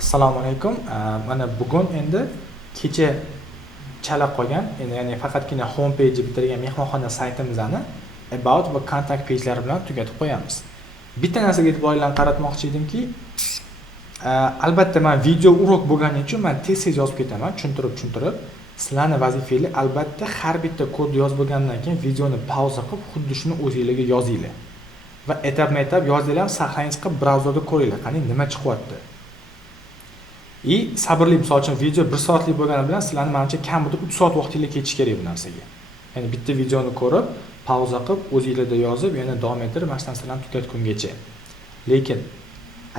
Assalomu alaykum. Mana bugun endi kecha chala qolgan, ya'ni faqatgina home page bitirgan mehmonxona saytimizni about va contact page'lari bilan tugatib qo'yamiz. Bitta narsaga e'tiboringizni qaratmoqchi edimki, albatta men video urok bo'lgani uchun men tez-tez yozib ketaman, tushuntirib. Sizlarning vazifangiz albatta har bitta kod yozib bo'lgandan keyin videoni pauza qilib, xuddi shuni o'zingizga yozinglar. Va etap-etap yozinglar, saqlangiz qilib brauzerda ko'ringlar, qani nima chiqyapti. Sabrli, misol uchun video 1 soatlik bo'lgani bilan sizlarning menimcha kamida 3 soat vaqtingiz ketish kerak bu narsaga. Ya'ni bitta videoni ko'rib, pauza qilib, o'zingizda yozib, yana davom ettirib, mana shu narsalarni tugatgungacha. Lekin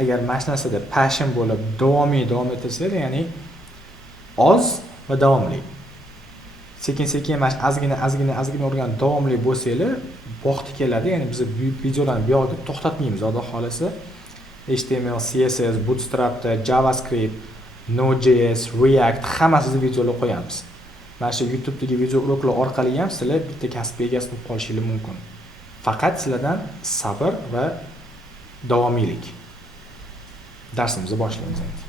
agar mana shu narsada passion bo'lib, davom ettirsanglar, ya'ni oz va davomli. Sekin-sekin mana azgina o'rganib davomli bo'lsanglar, vaqti keladi. Ya'ni biz videolarni bu yerda to'xtatmaymiz, xudo xolasa. HTML, CSS, Bootstrap, JavaScript, Node.js, React hammasini videolar qo'yamiz. Mana shu YouTube'dagi video uroklar orqali ham sizlar bitta kasbga ega bo'lib qolishingiz mumkin. Faqat sizlardan sabr va davomiylik. Darsimizni boshlaymiz endi.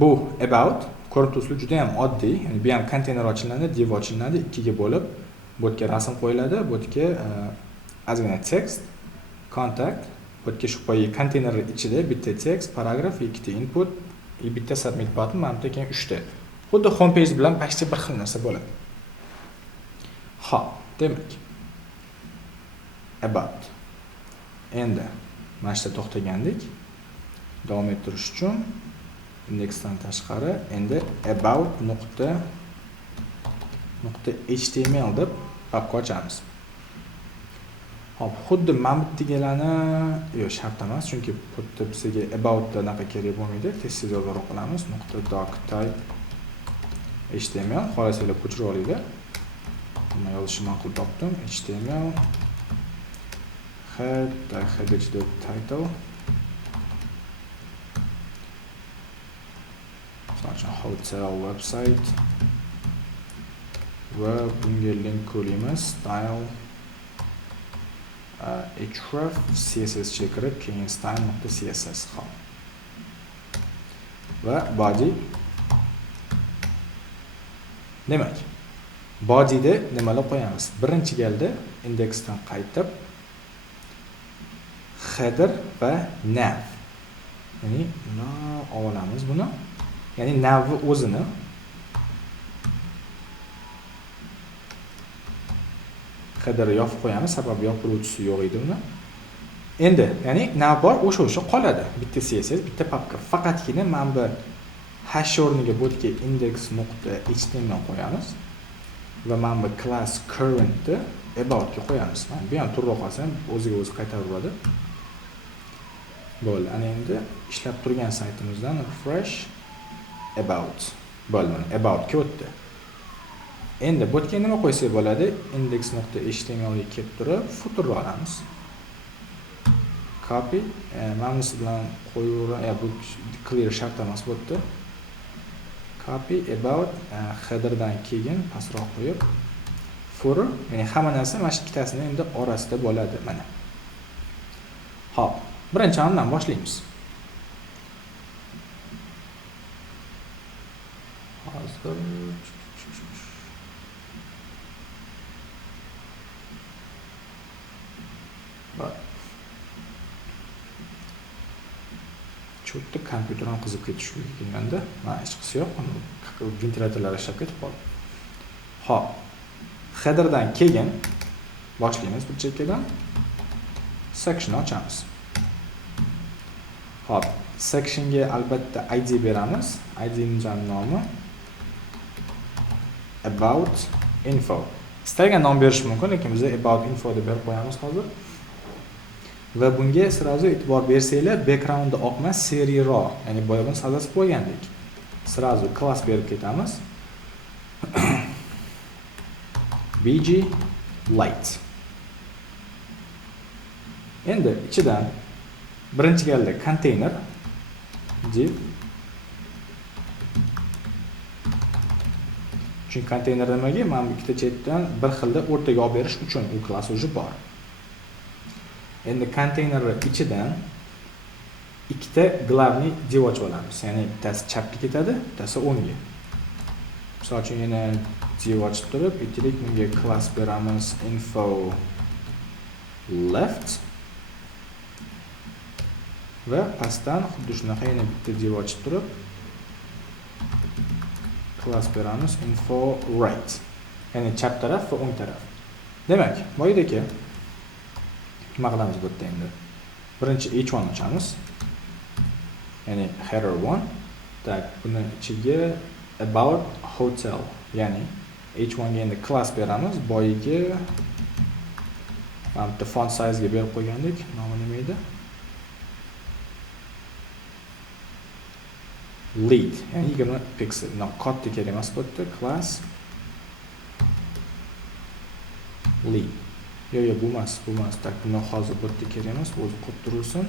Bu about ko'rib turibsizlar, juda ham oddiy. Ya'ni bu ham konteyner ochiladi, div ochiladi, ikkiga bo'lib, bu yerga rasm qo'yiladi, bu yerga ozgina text, contact, bu yerga shu qo'yi konteyner ichida bitta text, paragraf, ikkita input, bitta submit button, mana bu keyin 3 ta. Xuddi home page bilan почти bir xil narsa bo'ladi. Xo'p, demak about. Endi mana shu to'xtagandik. Davom ettirish uchun indeksdan tashqari endi about.html deb papka ochamiz. Hop, xuddi mana bu deganlarni yo'q, shart emas, chunki bu yerda bizga about da naqa kerak bo'lmaydi. Tez-tez yozib qolamiz. .doctype html xohlasanglar ko'chirib olinglar. Buni yozishni ma'qul topdim. html head ichida title hotel website va bunga link qo'yamiz, style href css kirib, keyin style.css hop. Va body. Demak, bodyda nimalar qo'yamiz? Birinchi galda indeksdan qaytib header va nav. Ya'ni olamiz buni. Ya'ni nav o'zini header yopib qo'yamiz, sababi yopiluvchisi yo'q edi uni. Endi, ya'ni nav bor, o'sha qoladi. Bitta CSS, bitta papka. Faqatgina mana bu hash o'rniga bu yerga index.html qo'yamiz va mana bu class current about ga qo'yamiz. Mana bu ham turib qolsam, o'ziga o'zi qaytaraveradi. Bo'ldi. Ana endi ishlab turgan saytimizdan refresh about. Bo'ldi. About ga o'tdi. Endi bu yerga nima qo'ysak bo'ladi? Index.html ga kelib turib, footer olamiz. Copy, ma'nosi bilan qo'yaveramiz. Bu clear shart emas bu yerda. Copy about headerdan keyin pastroq qo'yib footer, ya'ni hamma narsa mana shu ikkitasini endi orasida bo'ladi mana. Xo'p, birinchi o'rindan boshlaymiz. Hozir Cho'tda kompyuterim qizib ketishi kelganda, mana hech qisi yo'q, ventilyatorlar ishlab ketib qoldi. Xo'p, headerdan keyin boshlaymiz bir chekkadan. Section ochamiz. Xo'p, sectionga albatta ID beramiz. IDning nomi about info. Istalgan nom berish mumkin, lekin biz about info deb berib qo'yamiz hozir. Va bunga sirazu e'tibor bersanglar, backgroundda oqmas serial, ya'ni boya buni sazasi qo'ygandik. Sirazu class berib ketamiz. bg light. Endi ichidan birinchi galda container div. Chunki konteyner nimaga? Mana bu ikkita chetdan bir xilda o'rtaga olib berish uchun u klass уже bor. Endi konteyner ichidan ikkita glavniy div ochib olamiz. Ya'ni bittasi chapga ketadi, bittasi o'ngga. Misol uchun yana div ochib turib, aytaylik bunga class beramiz info left va pastdan xuddi shunaqa yana bitta div ochib turib class beramiz info right. Ya'ni chap taraf va o'ng taraf. Demak, boyidagi nima qilamiz bu yerda endi? Birinchi h1 ochamiz. Ya'ni header 1. Tak, buni ichiga about hotel. Ya'ni h1 ga endi class beramiz. Boyigi bitta font size ga berib qo'ygandik. Nomi nima edi? Lead. Ya'ni 20 pixel. No, katta kerak emas bu yerda class lead. Yo'q, bo'lmas. Tak, buni hozir bu yerda kerak emas, o'zi qolib tursin.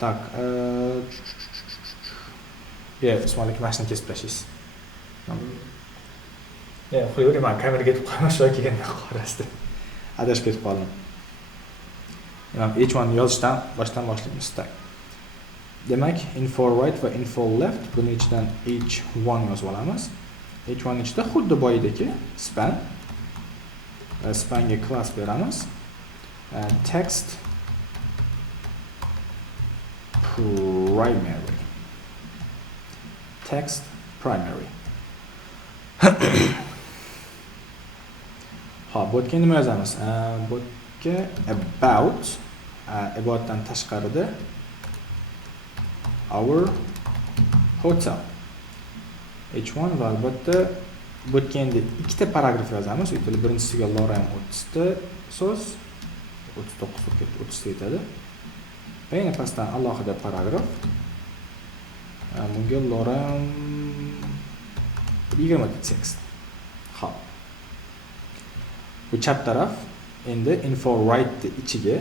Tak, Usmonlik mashinani kesib tashlaysiz. Qo'yavering, men kameraga ketib qolmas, shu kelganda qorasida. Adashib ketib qoldim. H1 yozishdan boshlaymiz. Tak. Demak, info right va info left buni ichidan h1 yozib olamiz. H1 ichida xuddi boyidagi span. Spanga class beramiz. Text primary. Text primary. Xo'p, bu yerga nima yozamiz? Bu yerga aboutdan tashqarida our hotel. H1 va albatta bu yerga endi ikkita paragraf yozamiz. Aytaylik, birinchisiga Lorem 30 ta so'z, 39 bo'lib ketdi, 30 ta yetadi. Va yana pastdan alohida paragraf. Bunga Lorem 20 ta tekst. Xo'p. Bu chap taraf endi info right ichiga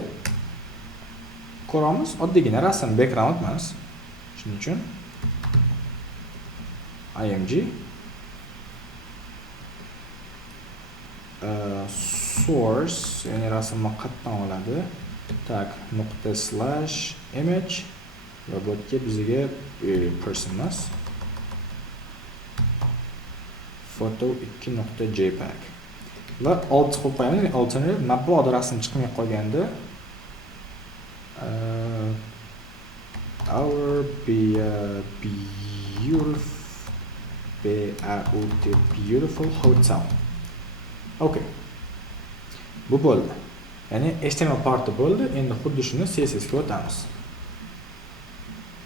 ko'ramiz. Oddiygina rasm background emas. Shuning uchun img source, ya'ni rasmni qayerdan oladi? Tak, nuqta slash image va bu yerga bizga person emas. Photo 2.jpg va alt qo'yib qo'yamiz. Alternative mabodo rasm chiqmay qolganda our beautiful hotel. Okay. Bu bo'ldi. Ya'ni HTML parti bo'ldi. Endi xuddi shuni CSS ga o'tamiz.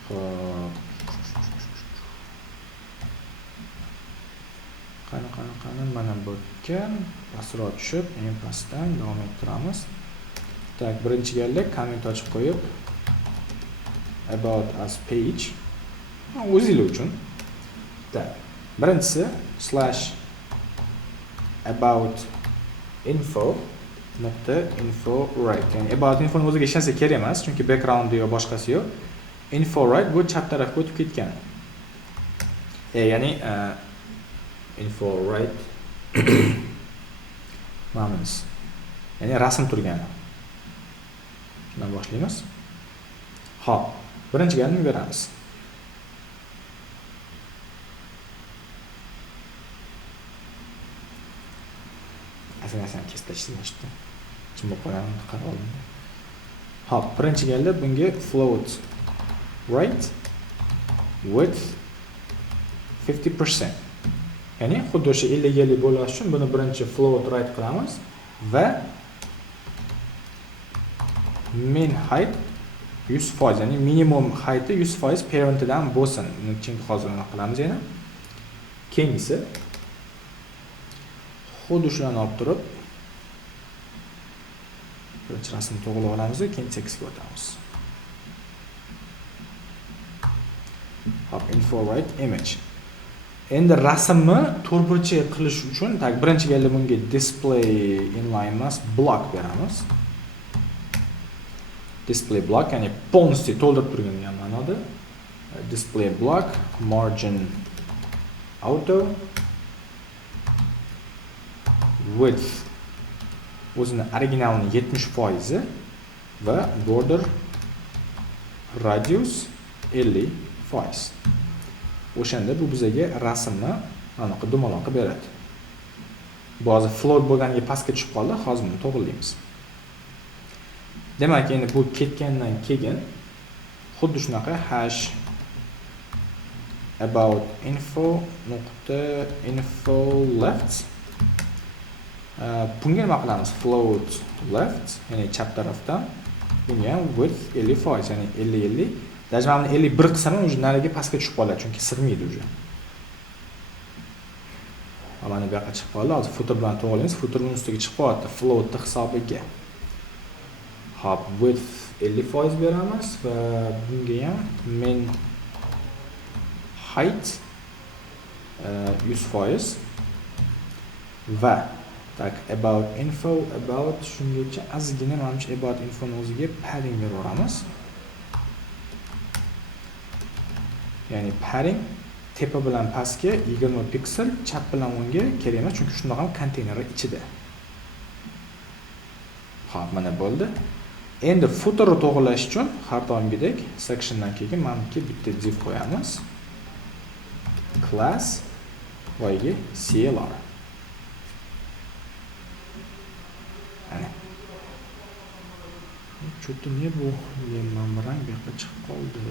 Xo'p. Qani mana bu ekan. Pastroq tushib, eng pastdan davom ettiramiz. Tak, birinchi galda komment ochib qo'yib about us page. O'zingiz uchun. Tak. Birinchisi slash about info right. Ya'ni about info o'ziga hech narsa kerak emas, chunki background yo boshqasi yo'q. Info right bu chap tarafga o'tib ketgan. Ya'ni info right ma'nosi. Ya'ni rasm turgani. Bundan boshlaymiz. Xo'p, birinchi galni beramiz. Aslida kesib tashlashdi. Chimib qo'yamni qarab oldim. Xo'p, birinchi galda bunga float right width 50%. Ya'ni xuddi o'sha 50 ga bo'lash uchun buni birinchi float right qilamiz va min height 100%, ya'ni minimum height 100% parentidan bo'lsin. Buning uchun hozir nima qilamiz yana? Keyingisi xuddi shuni olib turib birinchi rasmni to'g'rilab olamiz va keyin tekstga o'tamiz. Hop, info right image. Endi rasmni to'rtburchak qilish uchun birinchi galda bunga display inline emas, block beramiz. Display block, ya'ni полностью to'ldirib turgan ma'noda. Display block, margin auto, width o'zini originalini 70% va border radius 50%. O'shanda bu bizga rasmni aniq dumaloq qilib beradi. Ba'zi float bo'lganiga pastga tushib qoldi, hozir buni to'g'rilaymiz. Demak, endi bu ketgandan keyin xuddi shunaqa hash about info left. Bunga nima qilamiz? Float left, ya'ni chap tarafdan, bunga ham width 50%, ya'ni 50-50. Даже mana 51 qilsam ham nariga pastga tushib qoladi, chunki sig'maydi уже. Mana bu yoqqa chiqib qoldi. Hozir footer bilan to'g'rilaymiz. Footer uning ustiga chiqib qoldi float hisobiga. Hop, width 50% beramiz va bunga ham min height 100% va tak about info about shungacha ozgina menimcha about info o'ziga padding berib yuboramiz. Ya'ni padding tepa bilan pastga 20 piksel, chap bilan o'ngga kerak emas, chunki shundoq ham konteyner ichida. Xo'p, mana bo'ldi. Endi footerni to'g'irlash uchun har doimgidek sectiondan keyin menimcha bitta div qo'yamiz. Class voyga CLR. Ana. Cho'tta ne bu? Menimrang bu yoqqa chiqib qoldi.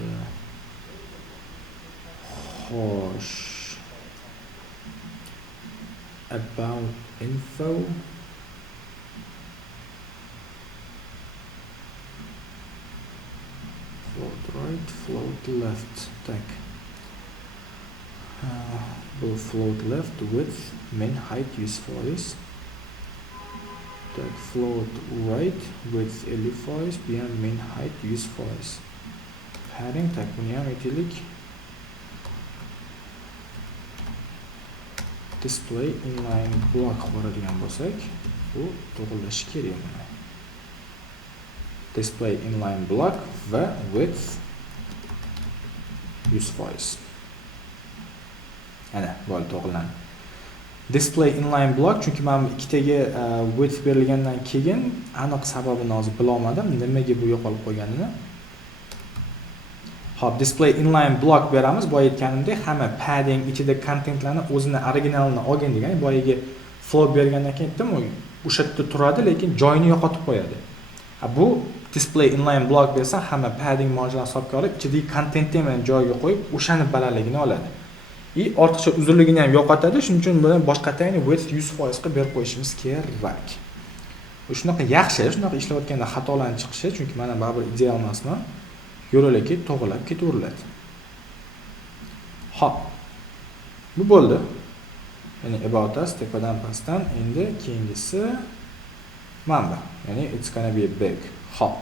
Xo'sh. About info. Float right, float left. Tak. Bu float left width min height 100%. Tak, float right width 50%, bu ham min height 100%. Padding, tak, buni ham aytaylik. Display inline block boradigan bo'lsak, bu to'g'rilashi kerak mana. Display inline block va width 100%. Ana, bo'ldi, to'g'rilandi. Display inline block, chunki men ikkitaga width berilgandan keyin aniq sababini hozir bila olmadim, nimaga bu yo'qolib qolganini. Hop, display inline block beramiz. Boya aytganimdek, hamma padding ichida kontentlarni o'zini originalini olgan degani, boyaga float bergandan keyin aytdim, o'sha yerda turadi, lekin joyini yo'qotib qo'yadi. Bu display inline block bersa, hamma padding modullarini hisobga olib, ichidagi kontentni ham joyiga qo'yib, o'shani balandligini oladi. Ortiqcha uzunligini ham yo'qotadi, shuning uchun buni boshqa tayini width 100% qilib berib qo'yishimiz kerak. Shunaqa yaxshi, shunaqa ishlayotganda xatolarning chiqishi, chunki mana baribir ideal emasmi? Yo'lakka to'g'rilab ketaveriladi. Hop. Bu bo'ldi. Ya'ni about us tepadan pastdan, endi keyingisi manba. Ya'ni it's gonna be big. Hop.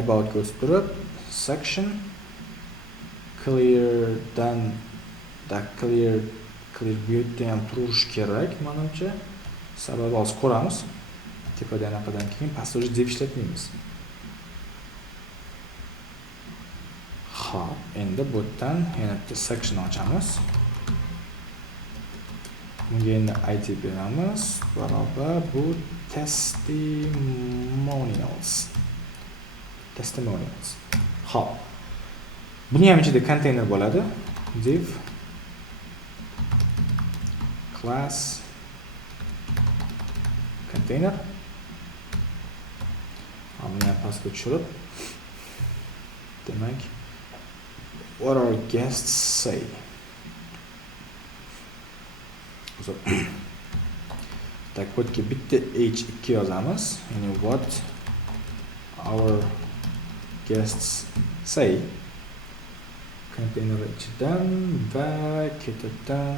About goes turib section clear dan da clear buildda ham turish kerak menimcha. Sababi hozir ko'ramiz. Tepadan anaqidan keyin pastda o'zi div ishlatmaymiz. Hop, endi bu yerdan yana bitta section ochamiz. Bunga endi ID beramiz. Barobar bu testimonials. Hop. Buni ham ichida container bo'ladi. Div class container. Buni ham pastga tushirib, demak, what our guests say. Tak, bu yerga bitta h2 yozamiz. Ya'ni what our guests say. Konteyner ichidan va ketidan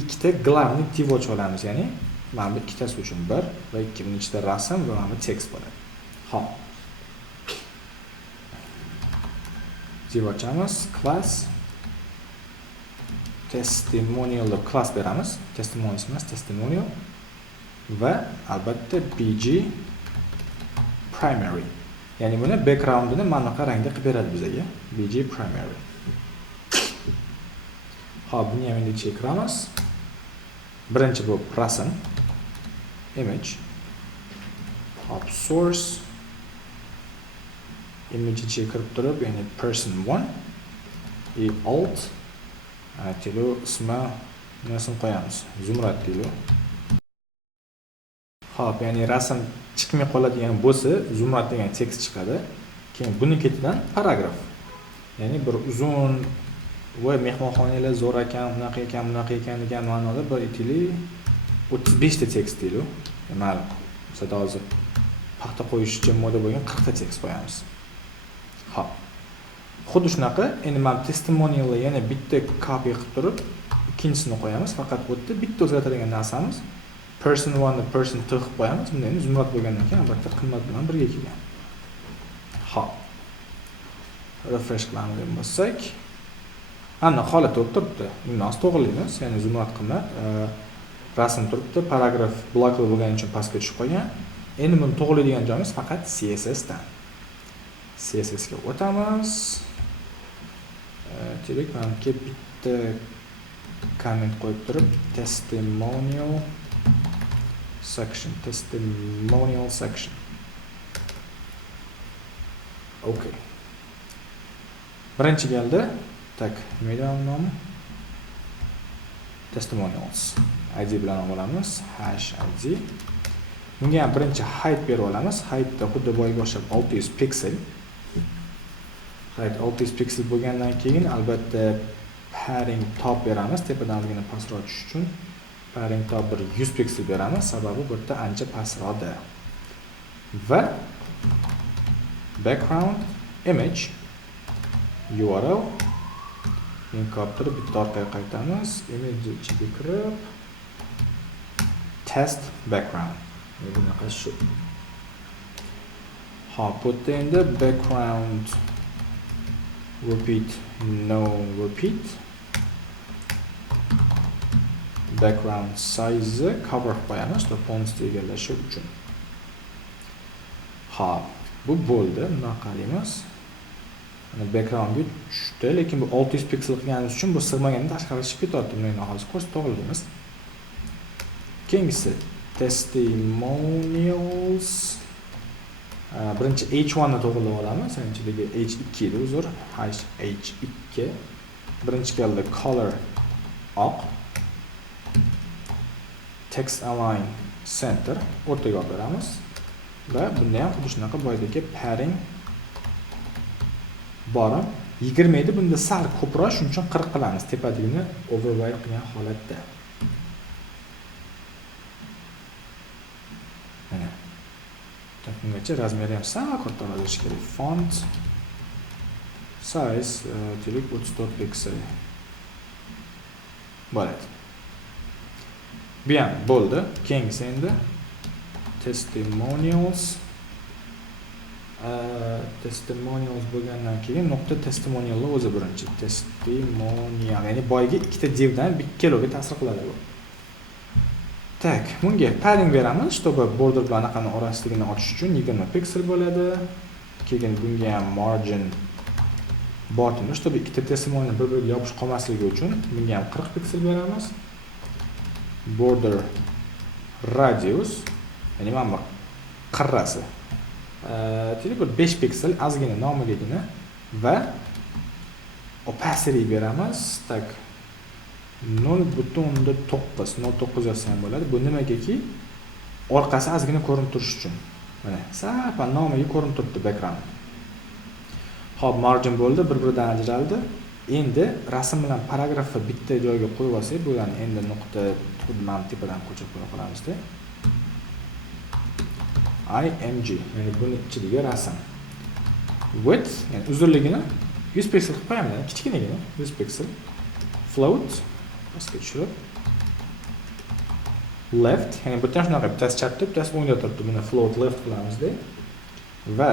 ikkita glavni div ochib olamiz. Ya'ni mana bu ikkitasi uchun 1 va 2 buning ichida rasm va mana bu tekst bo'ladi. Hop. Div ochamiz, class testimonial class beramiz. Testimonials emas, testimonial va albatta bg primary. Ya'ni buni backgroundini mana bunaqa rangda qilib beradi bizga. bg primary. Hop, buni ham endi chekiramiz. Birinchi bu rasm. image. Hop source image ichiga kirib turib, ya'ni person 1 alt tilo ismi nasini qo'yamiz. Zumrad tilo. Hop, ya'ni rasm chiqmay qoladigan bo'lsa, zumrad degan tekst chiqadi. Keyin buni ketidan paragraf. Ya'ni bir uzun va mehmonxonalar zo'r ekan, bunaqa ekan degan ma'noda bir aytili 35 ta tekst deylik. Mayli. Misol hozir paxta qo'yish uchun moda bo'lgan 40 ta tekst qo'yamiz. Hop. Xuddi shunaqa, endi men testimonialni yana bitta copy qilib turib, ikkinchisini qo'yamiz. Faqat bu yerda bitta o'zgartiradigan narsamiz person 1 ni person 2 qilib qo'yamiz. Bunda endi zumrad bo'lgandan keyin albatta qimmat bilan birga kelgan. Hop. Refresh qilamiz deb bo'lsak, ana holat turibdi. Uni to'g'rilaymiz, ya'ni zumrad qilma, rasm turibdi, paragraf blokli bo'lgani uchun pastga tushib qolgan. Endi buni to'g'rilaydigan joyimiz faqat CSS dan. CSS ga o'tamiz. Demak, menga bitta comment qo'yib turib, testimonial section. Okay. Birinchi galda, tak, medium nomi testimonials. ID bilan olamiz, #id. Bunga ham birinchi height berib olamiz. Height da xuddi boyga o'xshab 600 piksel. Height 600 piksel bo'lgandan keyin albatta padding top beramiz. Tepadanligini pastroq tushish uchun padding top bir 100 piksel beramiz, sababi bu yerda ancha pastroqda. Va background image URL link olib bitta orqaga qaytamiz. Image ichiga kirib test background. Bunaqa shu. Hop, bu yerda endi background repeat no repeat. Background size cover qo'yamiz, fonts egallashi uchun. Hop, bu bo'ldi. Buni qaraymiz. Mana backgroundga tushdi, lekin bu 600 piksel qilganimiz uchun bu sig'maganda tashqarishib ketyapti. Buni hozir ko'rsatib to'g'rilaymiz. Keyingisi testimonials. Birinchi H1 ni to'g'rilab olamiz. Birinchidagi H2 edi, uzr. H2. Birinchi galda color oq. Text align center o'rtaga olib beramiz. Va bunda ham xuddi shunaqa boydagi padding borib 20 edi, bunda sal ko'proq, shuning uchun 40 qilamiz tepadagini override qilgan holatda. Mana. Bungacha razmeri ham sal katta bo'lishi kerak. Font size 34 piksel. Bo'ladi. Bu ham bo'ldi. Keyingisi endi testimonials bo'lgandan keyin nuqta testimonial o'zi birinchi testimonial, ya'ni boyga ikkita divdan bir kiloga ta'sir qiladi bu. Tak, bunga padding beramiz, чтобы border bilan anaqani orasiligini ochish uchun 20 piksel bo'ladi. Keyin bunga ham margin bottom, чтобы ikkita testimonial bir-biriga yopishib qolmasligi uchun bunga ham 40 piksel beramiz. Border radius, ya'ni mana bu qirrasi. Bir 5 piksel ozgina nomigagina va opacity beramiz. Tak 0.9 yozsam bo'ladi. Bu nimagaki? Orqasi ozgina ko'rinib turish uchun. Mana sapa nomiga ko'rinib turibdi background. Hop, margin bo'ldi, bir-biridan ajraldi. Endi rasm bilan paragrafni bitta joyga qo'yib olsak, bo'ladi. Endi nuqta xudman tepadan ko'chirib qo'ya qolamizda. img, ya'ni buni ichidagi rasm. Width, ya'ni uzunligini 100 piksel qilib qo'yamiz, kichkinagina 100 piksel. Float, pastga tushirib. Left, ya'ni butun shunaqa bittasi chapda, bittasi o'ngda turibdi. Buni float left qilamizda. Va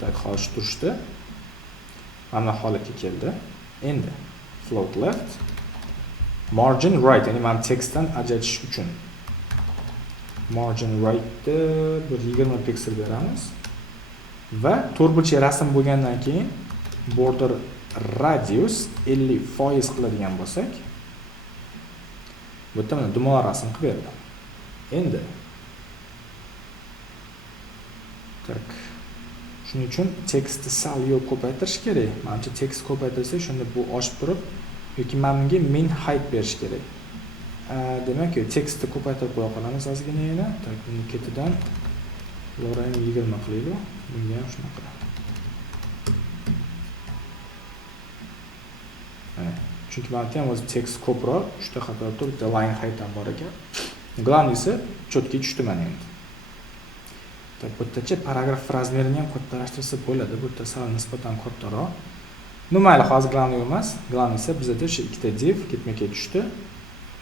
tak hozir turishdi. Mana holatga keldi. Endi float left, margin right, ya'ni men tekstdan ajratish uchun margin rightda bir 20 piksel beramiz. Va to'rtburchak rasm bo'lgandan keyin border radius 50% qiladigan bo'lsak, Bu yerda mana dumolarasini qilib berdim. Endi tak. Shuning uchun tekstni sal ko'paytirish kerak. Menimcha tekst ko'paytirsak, shunda bu oshib turib yoki men bunga min height berish kerak. Demak, tekstni ko'paytirib qo'ya qolamiz ozgina yana. Tak, buni ketidan lo'rayni 20 qilaylik. Bunga ham shunaqa. Chunki menimcha ham o'zi tekst ko'proq, 3 ta xato turibdi, line height ham bor ekan. Главныйsi cho'tki tushdi mana endi. Так, bu yerda paragraf razmerini ham kattalashtirsa bo'ladi. Bu yerda sal nisbatan kattaroq. No mayli, hozir главный emas. Главныйsi bizda shu ikkita div ketma-ket tushdi.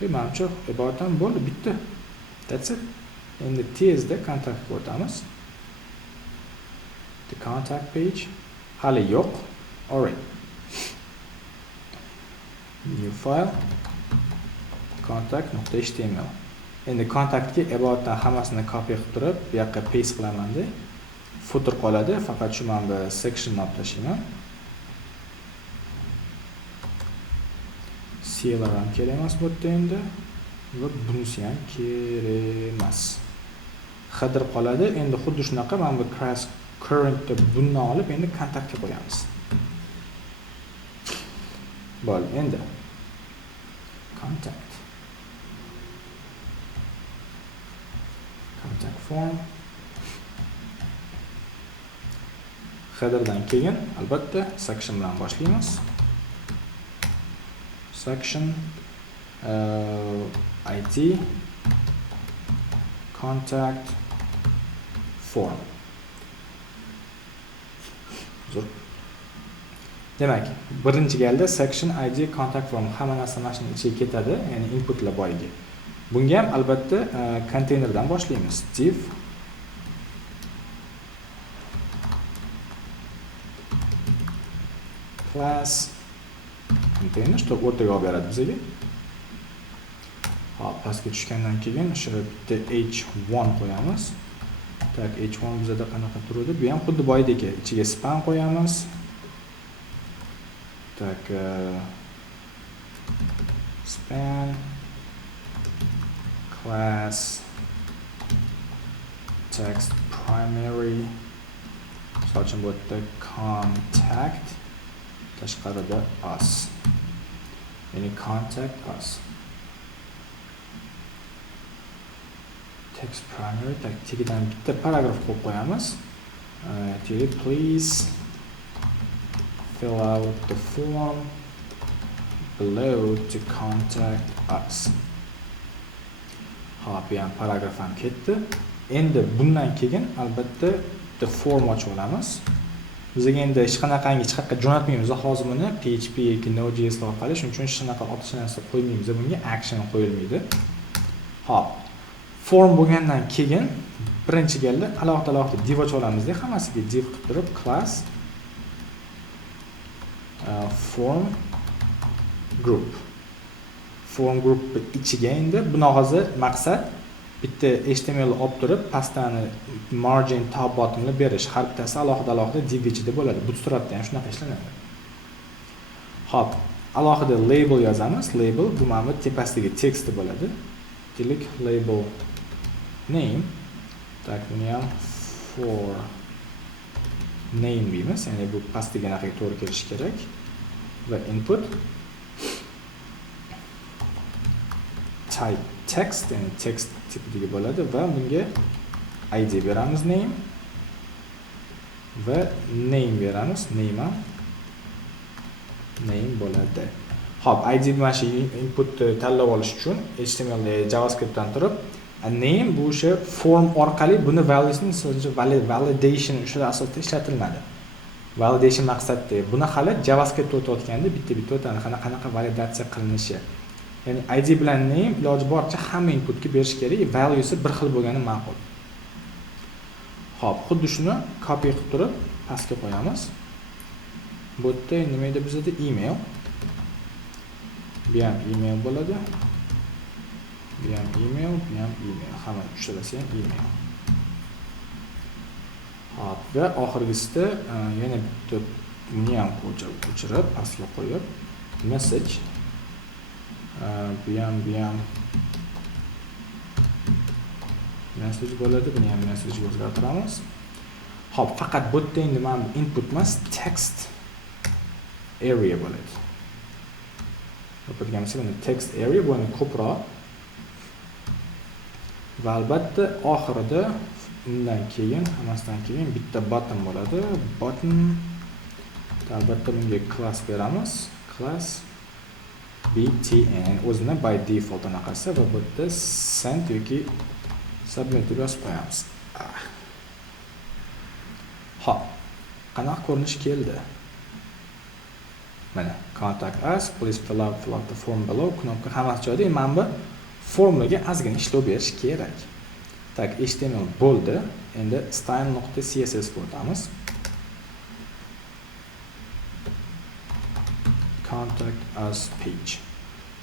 Ve menimcha iborat ham bo'ldi, bitti. That's it. Endi tezda kontaktga o'tamiz. The contact page hali yo'q. Alright. New file contact.html. Endi kontaktga iboratdan hammasini copy qilib turib, bu yoqqa paste qilaman-da. Footer qoladi, faqat shu men bu section olib tashlayman. Clar ham kerak emas bu yerda endi va bunisi ham kerak emas. Header qoladi. Endi xuddi shunaqa men bu currentda bundan olib endi kontaktga qo'yamiz. Bo'ldi, endi contact form headerdan keyin albatta section bilan boshlaymiz. Section ID contact form. Demak, birinchi galda section ID contact form hamma narsa mashinaning ichiga ketadi, ya'ni inputlar boyigi. Bunga ham albatta konteynerdan boshlaymiz. Div class container что o'rtaga olib beradi bizga. Hop, pastga tushgandan keyin o'sha bitta h1 qo'yamiz. Tak, h1 bizda qanaqa turadi? Bu ham xuddi boyidagi ichiga span qo'yamiz. Tak, span class text primary such as the contact tashqarida us, ya'ni contact us. Text primary tagidan bitta paragraf qo'yib qo'yamiz. Please fill out the form below to contact us. Hop, yani paragraf ham ketdi. Endi bundan keyin albatta the form ochib olamiz. Bizga endi hech qanaqangi hech qayerga jo'natmaymiz. Hozir buni PHP yoki Node.js orqali, shuning uchun hech qanaqa narsa qo'ymaymiz. Bunga action qo'yilmaydi. Hop. Form bo'lgandan keyin birinchi galda alohida div ochib olamizda, hammasiga div qilib turib class form group. Form group ichiga endi buni hozir maqsad bitta HTML olib turib, pastdan margin tab bottomni berish. Har bittasi alohida div ichida bo'ladi. Bootstrapda ham shunaqa ishlanadi. Hop, alohida label yozamiz. Label bu mana tepasidagi teksti bo'ladi. Delik label name. Tak, buni ham for name deymiz. Ya'ni bu pastdagi narxga to'g'ri kelishi kerak. Va input type text, ya'ni text tipidagi bo'ladi va bunga id beramiz name va name beramiz, name bo'ladi. Hop, id mana shu inputni tanlab olish uchun HTML da JavaScriptdan turib name bu o'sha form orqali buni valuesini validation o'sha asosida ishlatiladi. Validation maqsadda buni hali JavaScript o'tayotganda bitta o'tadi, qanaqa validatsiya qilinishi. Ya'ni id bilan name iloji boricha hamma inputga berish kerak, valuesi bir xil bo'lgani ma'qul. Hop, xuddi shuni copy qilib turib pastga qo'yamiz. Bu yerda nima edi bizda? Email. Bu ham email bo'ladi. Bu ham email, hamma uchalasi ham email. Hop, va oxirgisida yana bitta buni ham ko'chirib pastga qo'yib message bu ham message bo'ladi. Buni ham message ga o'zgartiramiz. Xo'p, faqat bu yerda endi mana input emas, text area bo'ladi. O'qilgan bo'lsa, text area bu endi ko'proq. Va albatta oxirida undan keyin, hammasidan keyin bitta button bo'ladi. Button albatta bunga class beramiz. Class btn o'zini by default anaqasi va bu yerda send yoki submit deb yozib qo'yamiz. Xo'p, qanaqa ko'rinish keldi? Mana contact us, please fill out the form below. Knopka hammasi joyda. Mana bu formulaga ozgina ishlov berish kerak. Tak, HTML bo'ldi. Endi style.css o'tamiz. Contact us page.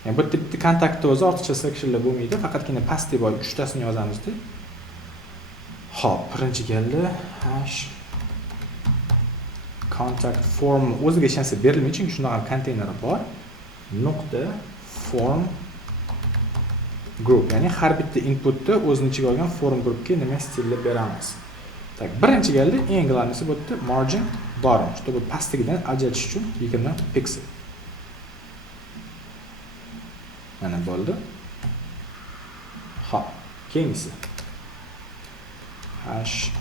Yani bu tipda kontaktda o'zi ortiqcha sectionlar bo'lmaydi, faqatgina pastga boy 3 tasini yozamizda. Xo'p, birinchi keldi hash contact form o'ziga hech narsa berilmaydi, chunki shunaqa konteyner bor. Nuqta form group, ya'ni har bitta inputni o'zining ichiga olgan form groupga nima stilni beramiz. Tak, birinchi keldi, eng g'alabasi bu yerda margin bottom, чтобы pastligidan ajratish uchun 20 piksel. Mana bo'ldi. Xo'p, keyingisi hash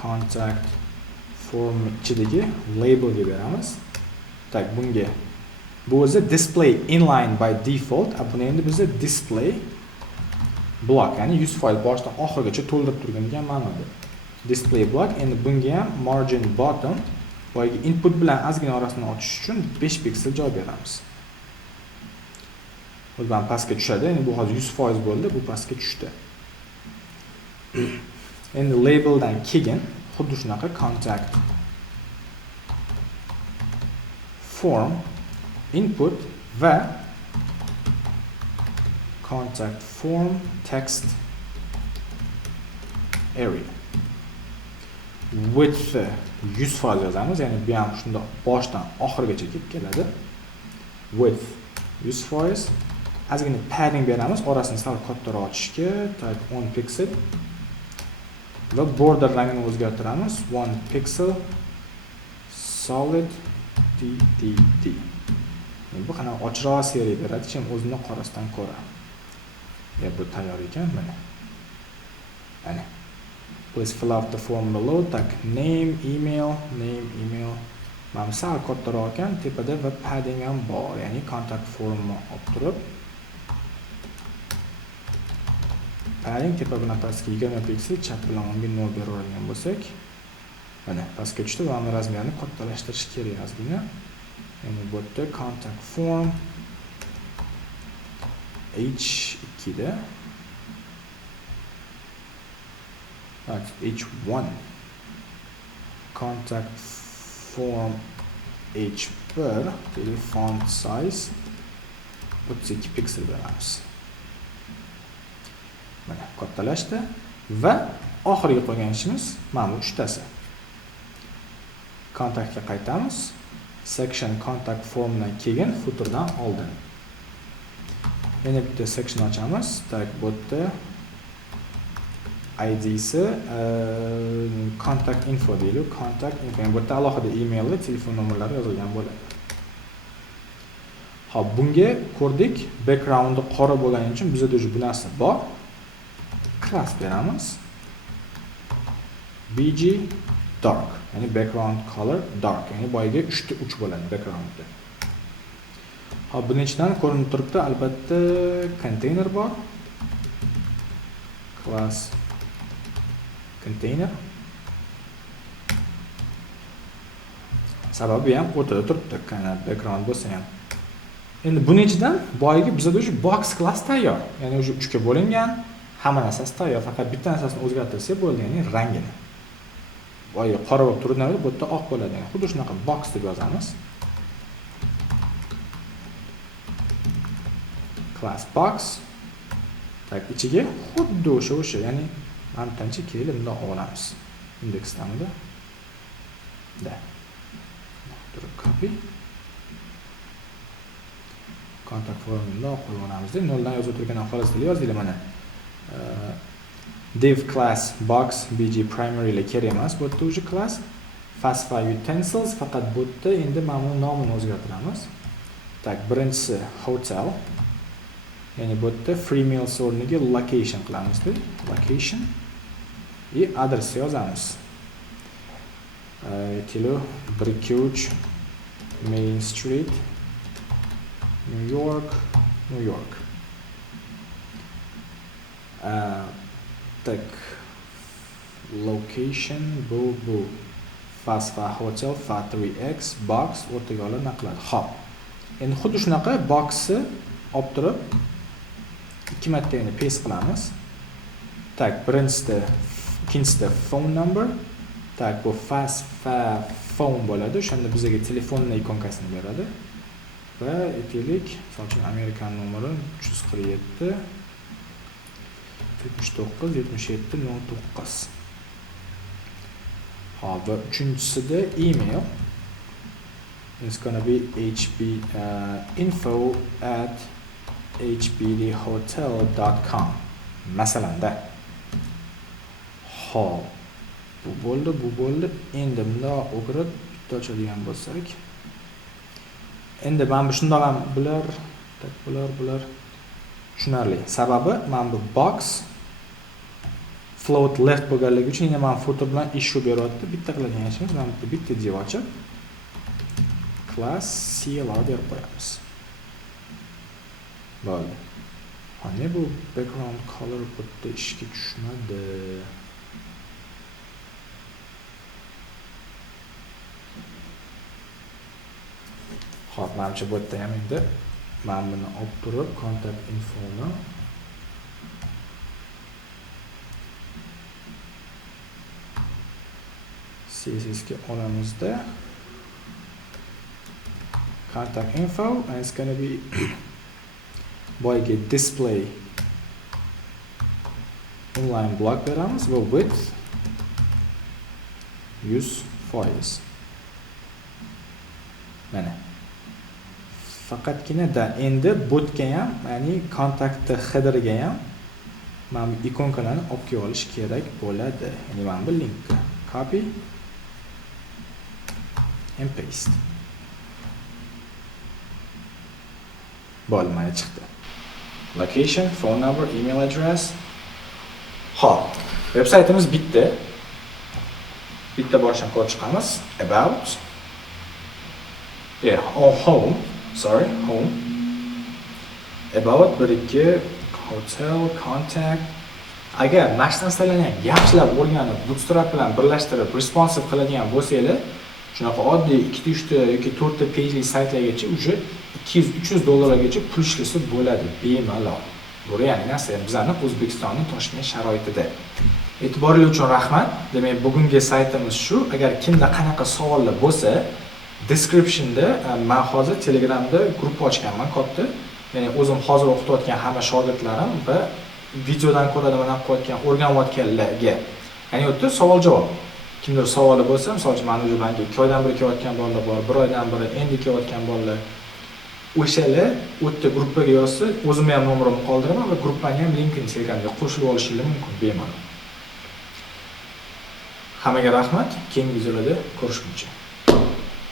contact form ichidagi labelga beramiz. Tak, bunga bu o'zi display inline by default, buni endi bizda display block, ya'ni 100% boshdan oxirigacha to'ldirib turgan ma'noda. Display block, endi bunga ham margin bottom, boyagi input bilan ozgina orasini ochish uchun 5 piksel joy beramiz. Bu bilan pastga tushadi, endi bu hozir 100% bo'ldi, bu pastga tushdi. Endi labeldan keyin xuddi shunaqa contact form input va contact form text area width 100% yozamiz, ya'ni bu ham shunda boshdan oxirigacha kelib keladi. Width 100%. Ozgina padding beramiz, orasini sal kattaroq ochishga, type 10 pixel. Va border rangini o'zgartiramiz, 1 pixel solid DDD. Bu qanaqa ochroq seriya beradi, chim o'zini qorasidan ko'ra. Ya bu tayyor ekan, mana. Mana. Please fill out the form below. Tak, name, email. Mana sal kattaroq ekan, tepada va padding ham bor, ya'ni contact formni olib turib padding tepa bilan pastga 20 piksel, chap bilan 10 ga 0 berib olgan bo'lsak, mana pastga tushdi va uni razmerini kattalashtirish kerak ozgina. Ya'ni bu yerda contact form H2 da H1 contact form H1 font size 32 piksel beramiz. Mana kattalashdi va oxiriga qo'ygan ishimiz mana bu 3 tasi. Kontaktga qaytamiz. Section contact formdan keyin footerdan oldin. Yana bitta section ochamiz. Tak, bu yerda ID'si contact info deydi. Contact info. Bu yerda alohida email va telefon nomerlari yozilgan bo'ladi. Xo'p, bunga ko'rdik, background'i qora bo'lgani uchun bizda o'sha bu narsa bor. Class beramiz. BG dark, ya'ni background color dark, ya'ni boyiga 3 ta uch bo'ladi backgroundda. Xo'p, buning ichidan ko'rinib turibdi, albatta container bor. Class container. Sababi ham o'rtada turibdi, qana background bo'lsa ham. Endi buning ichidan boyiga bizda o'sha box class tayyor, ya'ni o'sha 3 ga bo'lingan, hamma narsasi tayyor, faqat bitta narsasini o'zgartirsa bo'ldi, ya'ni rangini. Boyiga qora bo'lib turganida bu yerda oq bo'ladi, ya'ni xuddi shunaqa box deb yozamiz. Class box. Tak, ichiga xuddi o'sha, ya'ni mantancha kelib bundoq olamiz. Indeksdanida. Da. Turib copy. Contact formini qo'yib olamiz. 0 dan yozib turgan xolislar yozinglar mana. div class box bg primary ile kerak emas bu yerda уже class fastfy utensils faqat bu yerda endi mana buni nomini o'zgartiramiz. Tak, birinchisi hotel. Ya'ni bu yerda free meals o'rniga location qilamiz. Location и adres yozamiz. Kilo Brickage Main Street New York. Tak, location bu Fastfy Hotel Fa 3X box o'rtaga olib naqladi. Xo'p. Endi xuddi shunaqa boxni olib turib ikki marta yana paste qilamiz. Tak, birinchisi, ikkinchisida phone number. Tak, bu Fastfy phone bo'ladi. O'shanda bizga telefonni ikonkasini beradi. Va aytaylik, masalan uchun Amerikan nomeri 347 79 77 09. Hop, va uchinchisida email. It's going to be info@hbdhotel.com. Masalanda. Hop. Bu bo'ldi. Endi bundoq o'girib bitta ochadigan bo'lsak. Endi mana bu shundoq ham bular tushunarli. Sababi mana bu box float left bo'lganligi uchun yana mana footer bilan issue beryapti. Bitta qiladigan ishimiz mana bu bitta div ochib class CLR berib qo'yamiz. Bo'ldi. Qani bu background color bu yerda ishga tushmadi. Xo'p, menimcha bu yerda ham endi men buni olib turib contact infoni CSS ga olamizda contact info and it's going to be boyga display inline block beramiz va width 100%. Mana faqatgina da endi botga ham, ya'ni kontaktni headerga ham mana bu ikonkalarni olib kelib olish kerak bo'ladi. Ya'ni mana bu linkka copy and paste. Bo'ldi, mana chiqdi. Location, phone number, email address. Xo'p, veb-saytimiz bitta boshdan ko'rib chiqamiz. About. Home. About 1-2 hotel contact. Agar narsalarni yaxshilab o'rganib, bootstrap bilan birlashtirib, responsive qiladigan bo'lsangiz, shunaqa oddiy 2-3 ta yoki 4 ta pejli saytlargacha uje $200-300 pul ishlasa bo'ladi, bemalol. Bu ya'ni narsa bizning O'zbekistonning Toshkent sharoitida. E'tiboringiz uchun rahmat. Demak, bugungi saytimiz shu. Agar kimda qanaqa savollar bo'lsa, descriptionda men hozir Telegramda gruppa ochganman katta. Ya'ni o'zim hozir o'qitayotgan hamma shogirdlarim va videodan ko'radi mana qilayotgan o'rganayotganlarga. Ya'ni o'tda savol-javob. Kimdir savoli bo'lsa, masalan, men o'zim menga 2 oydan beri kelayotgan bolalar bor, 1 oydan beri endi kelayotgan bolalar. O'shalar o'tda gruppaga yozsa, o'zim ham nomerimni qoldiraman va gruppaning ham linkini Telegramga qo'shilib olishingiz mumkin bemalol. Hammaga rahmat. Keyingi videolarda ko'rishguncha.